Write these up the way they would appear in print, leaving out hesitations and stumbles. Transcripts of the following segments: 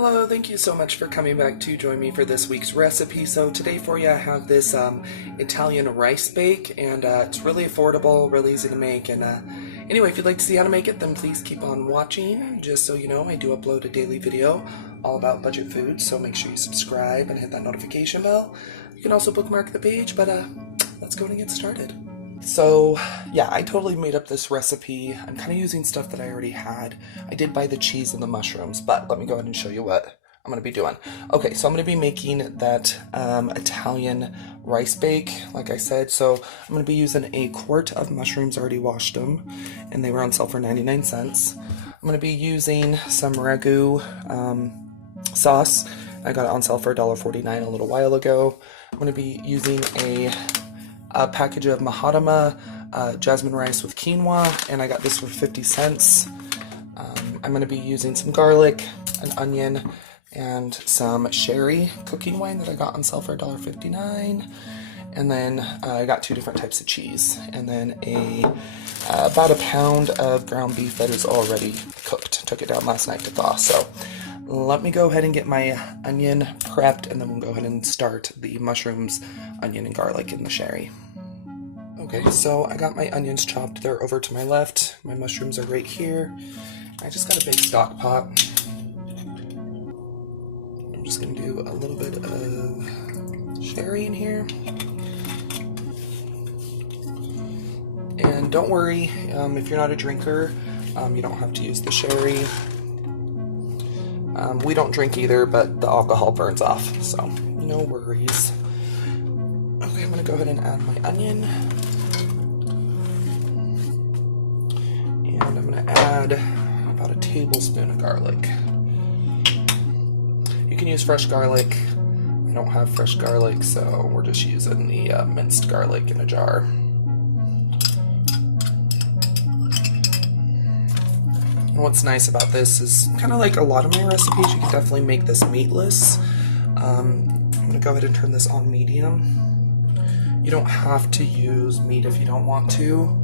Hello, thank you so much for coming back to join me for this week's recipe. So today for you I have this Italian rice bake, and it's really affordable, really easy to make. And anyway, if you'd like to see how to make it, then please keep on watching. Just so you know, I do upload a daily video all about budget food, so make sure you subscribe and hit that notification bell. You can also bookmark the page, but let's go and get started. So yeah, I totally made up this recipe. I'm kind of using stuff that I already had. I did buy the cheese and the mushrooms, but let me go ahead and show you what I'm going to be doing. Okay, so I'm going to be making that Italian rice bake, like I said. So I'm going to be using a quart of mushrooms, already washed them, and they were on sale for 99 cents. I'm going to be using some ragu sauce. I got it on sale for $1.49 a little while ago. I'm going to be using a package of Mahatma jasmine rice with quinoa, and I got this for 50 cents. I'm going to be using some garlic, an onion, and some sherry cooking wine that I got on sale for $1.59. And then I got 2 different types of cheese, and then about a pound of ground beef that is already cooked. Took it down last night to thaw. So let me go ahead and get my onion prepped, and then we'll go ahead and start the mushrooms, onion, and garlic in the sherry. Okay, so I got my onions chopped. They're over to my left. My mushrooms are right here. I just got a big stock pot. I'm just going to do a little bit of sherry in here. And don't worry, if you're not a drinker, you don't have to use the sherry. We don't drink either, but the alcohol burns off, so no worries. Okay, I'm going to go ahead and add my onion. And I'm going to add about a tablespoon of garlic. You can use fresh garlic. I don't have fresh garlic, so we're just using the minced garlic in a jar. And what's nice about this is, kind of like a lot of my recipes, you can definitely make this meatless. I'm going to go ahead and turn this on medium. You don't have to use meat if you don't want to.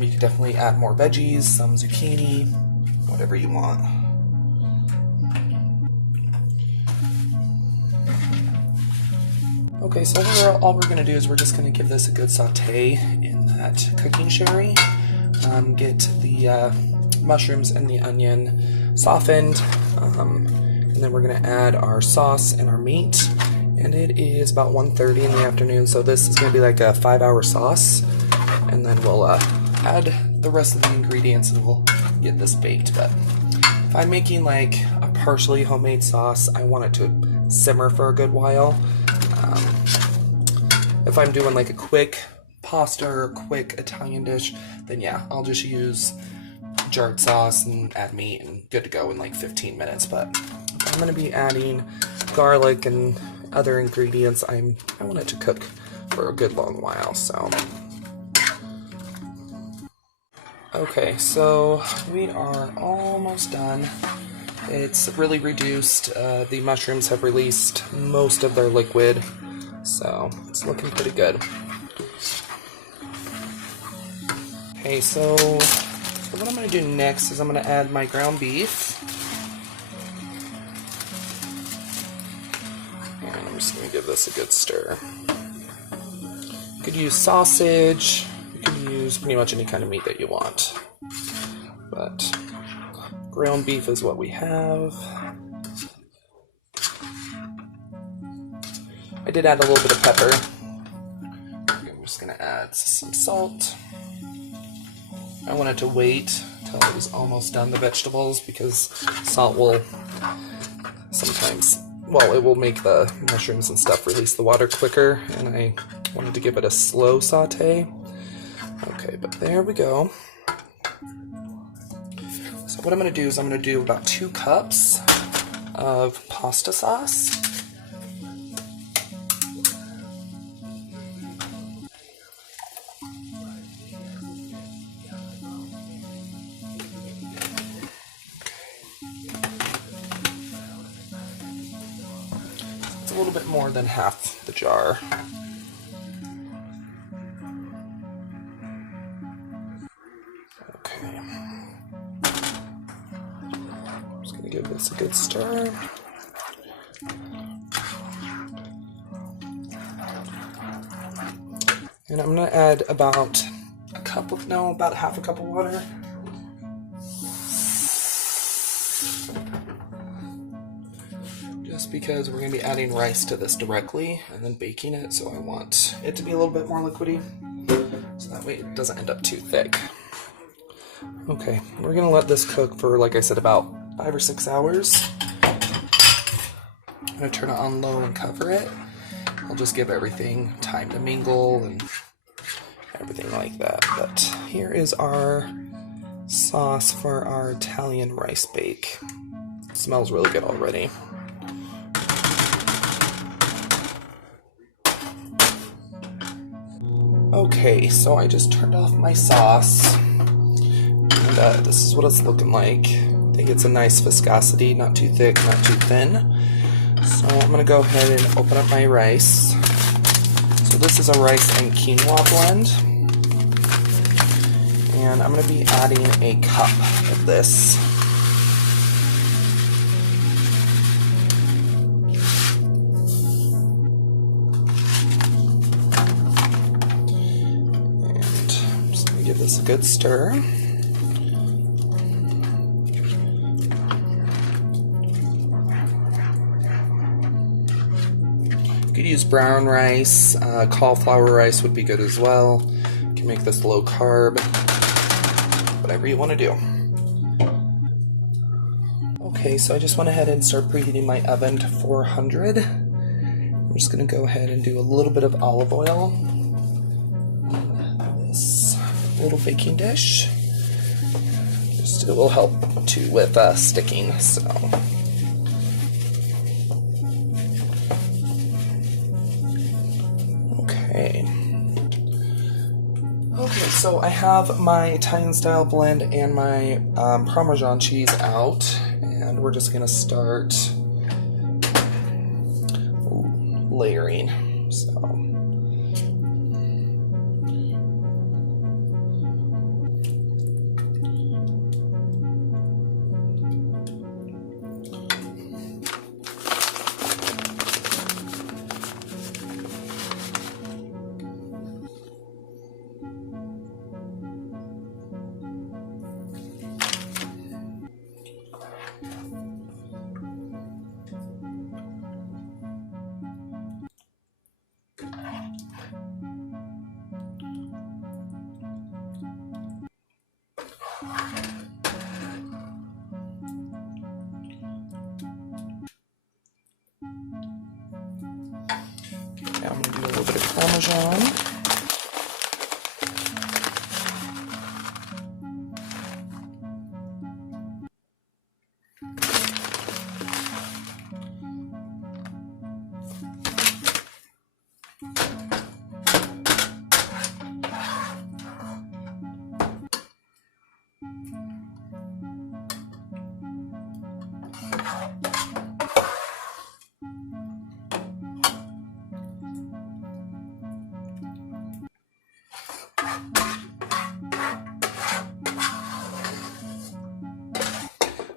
You can definitely add more veggies, some zucchini, whatever you want. Okay, so all we're going to do is we're just going to give this a good saute in that cooking sherry. Get the mushrooms and the onion softened, and then we're going to add our sauce and our meat. And it is about 1:30 in the afternoon, so this is going to be like a 5-hour sauce, and then we'll add the rest of the ingredients and we'll get this baked. But if I'm making like a partially homemade sauce, I want it to simmer for a good while. If I'm doing like a quick pasta or quick Italian dish, then yeah, I'll just use jarred sauce and add meat and good to go in like 15 minutes. But I'm going to be adding garlic and other ingredients. I want it to cook for a good long while. So okay, so we are almost done. It's really reduced. The mushrooms have released most of their liquid, so it's looking pretty good. Okay, so what I'm going to do next is I'm going to add my ground beef. And I'm just going to give this a good stir. You could use sausage. You could use pretty much any kind of meat that you want. But ground beef is what we have. I did add a little bit of pepper. I'm just going to add some salt. I wanted to wait until it was almost done, the vegetables, because salt will sometimes, well, it will make the mushrooms and stuff release the water quicker, and I wanted to give it a slow saute. Okay, but there we go. So what I'm going to do is I'm going to do about 2 cups of pasta sauce. A little bit more than half the jar. Okay. this a good stir. And I'm going to add about about half a cup of water. Just because we're going to be adding rice to this directly and then baking it, so I want it to be a little bit more liquidy, so that way it doesn't end up too thick. Okay, we're going to let this cook for, like I said, about 5 or 6 hours. I'm going to turn it on low and cover it. I'll just give everything time to mingle and everything like that. But here is our sauce for our Italian rice bake. It smells really good already. Okay, so I just turned off my sauce, and this is what it's looking like. I think it's a nice viscosity, not too thick, not too thin. So I'm going to go ahead and open up my rice. So this is a rice and quinoa blend, and I'm going to be adding a cup of this. Give this a good stir. You could use brown rice, cauliflower rice would be good as well. You can make this low carb, whatever you want to do. Okay, so I just went ahead and started preheating my oven to 400. I'm just going to go ahead and do a little bit of olive oil on this little baking dish. Just it will help too with sticking. So okay, so I have my Italian style blend and my Parmesan cheese out, and we're just gonna start layering. So now I'm going to do a little bit of Parmesan.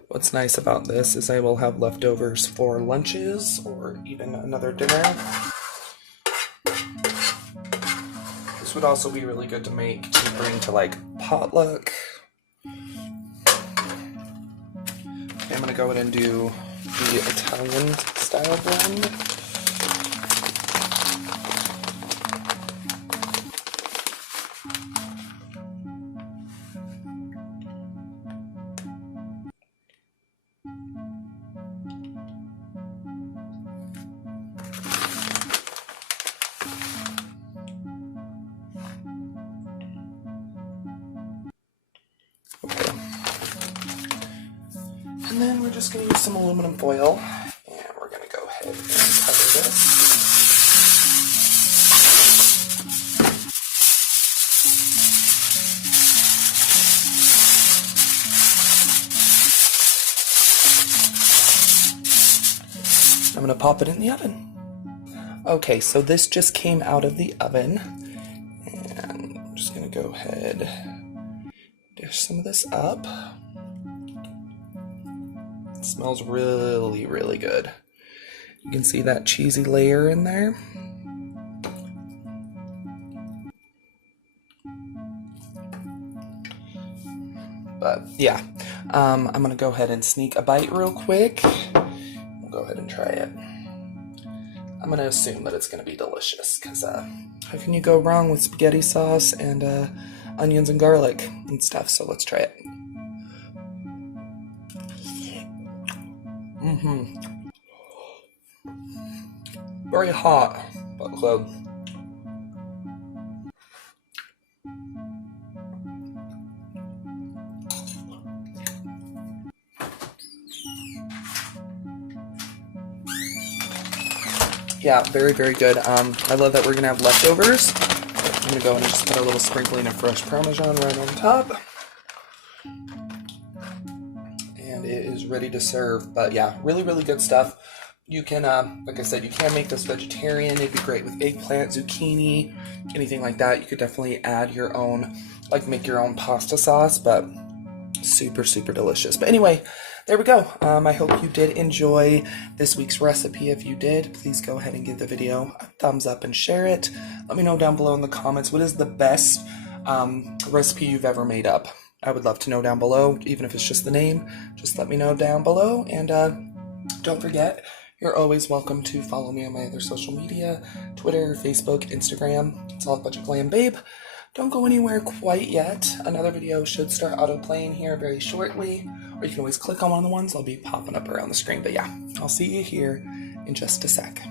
What's nice about this is I will have leftovers for lunches or even another dinner. This would also be really good to make to bring to like potluck. Okay, I'm gonna go ahead and do the Italian style blend. Okay. And then we're just going to use some aluminum foil, and we're going to go ahead and cover this. I'm going to pop it in the oven. Okay, so this just came out of the oven, and I'm just going to go ahead, dish some of this up. Smells really, really good. You can see that cheesy layer in there. But yeah, I'm gonna go ahead and sneak a bite real quick. We'll go ahead and try it. I'm gonna assume that it's gonna be delicious, because how can you go wrong with spaghetti sauce and onions and garlic and stuff? So let's try it. Very hot, but good. Yeah, very, very good. I love that we're gonna have leftovers. I'm gonna go and just put a little sprinkling of fresh Parmesan right on top. And it is ready to serve. But yeah, really, really good stuff. You can, like I said, you can make this vegetarian. It'd be great with eggplant, zucchini, anything like that. You could definitely add your own, like make your own pasta sauce, but super, super delicious. But anyway, there we go. I hope you did enjoy this week's recipe. If you did, please go ahead and give the video a thumbs up and share it. Let me know down below in the comments, what is the best recipe you've ever made up? I would love to know down below, even if it's just the name. Just let me know down below. And don't forget, you're always welcome to follow me on my other social media, Twitter, Facebook, Instagram. It's all Budget Glam Babe. Don't go anywhere quite yet. Another video should start auto-playing here very shortly, or you can always click on one of the ones. I'll be popping up around the screen. But yeah, I'll see you here in just a sec.